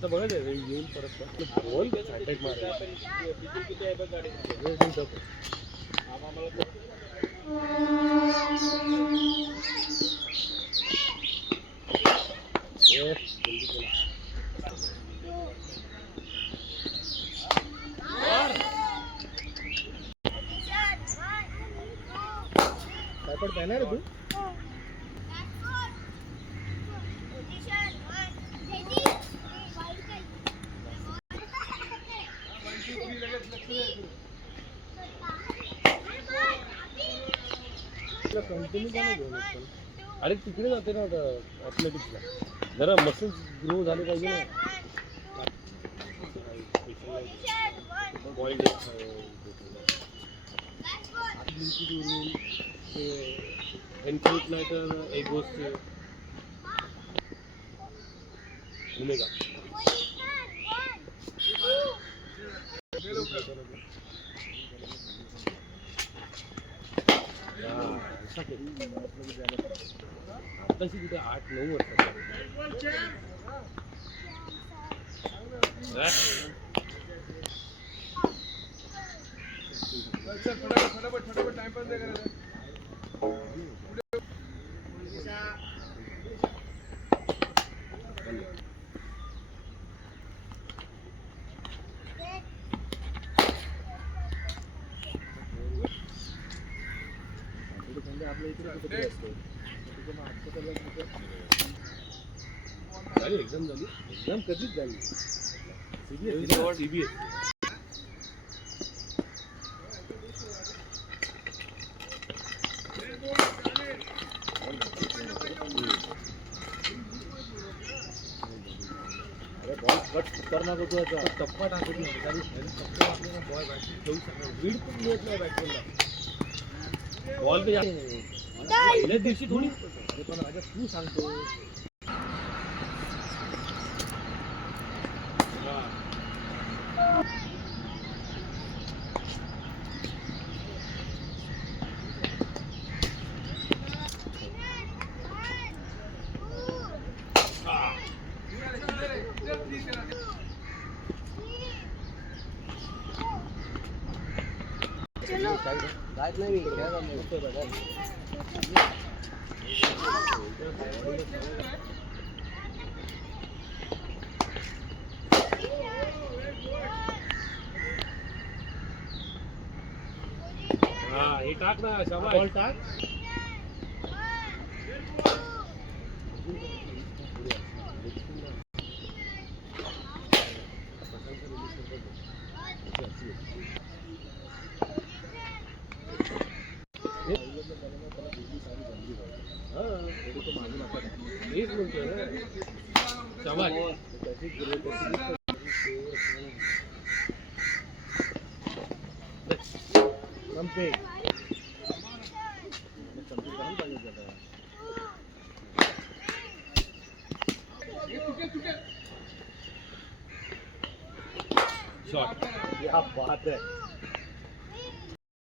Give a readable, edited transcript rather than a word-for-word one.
आता बघा येऊन परत बॉल अटॅक मारायला काय पडताय ना रे तू अरे तिकडे जाते ना ॲथलेटिक्सला जरा मसल्स ग्रो झाले पाहिजे ना एनकरेज नाही तर एक गोष्ट का आताशी तिथे 8-9 वर्ष फटाफट टाइमपास नाही करायचा आपल्या इकडे कुठे असतो झाली एक्झाम झाली एक्झाम कधीच झाली सीबीएस बॉल कट करणार होतो आता टप्पा टाकत नाही टप्पा आपल्याला बॉल बॅटिंग ठेवू शकणार वीड पण मिळत नाही बॅटबॉलला बॉल तर पहिल्याच दिवशी थोडी अरे पण राजा तू सांगतो जायत नाही मी हे टाक ना शाबाश बॉल टाक शॉट क्या बात है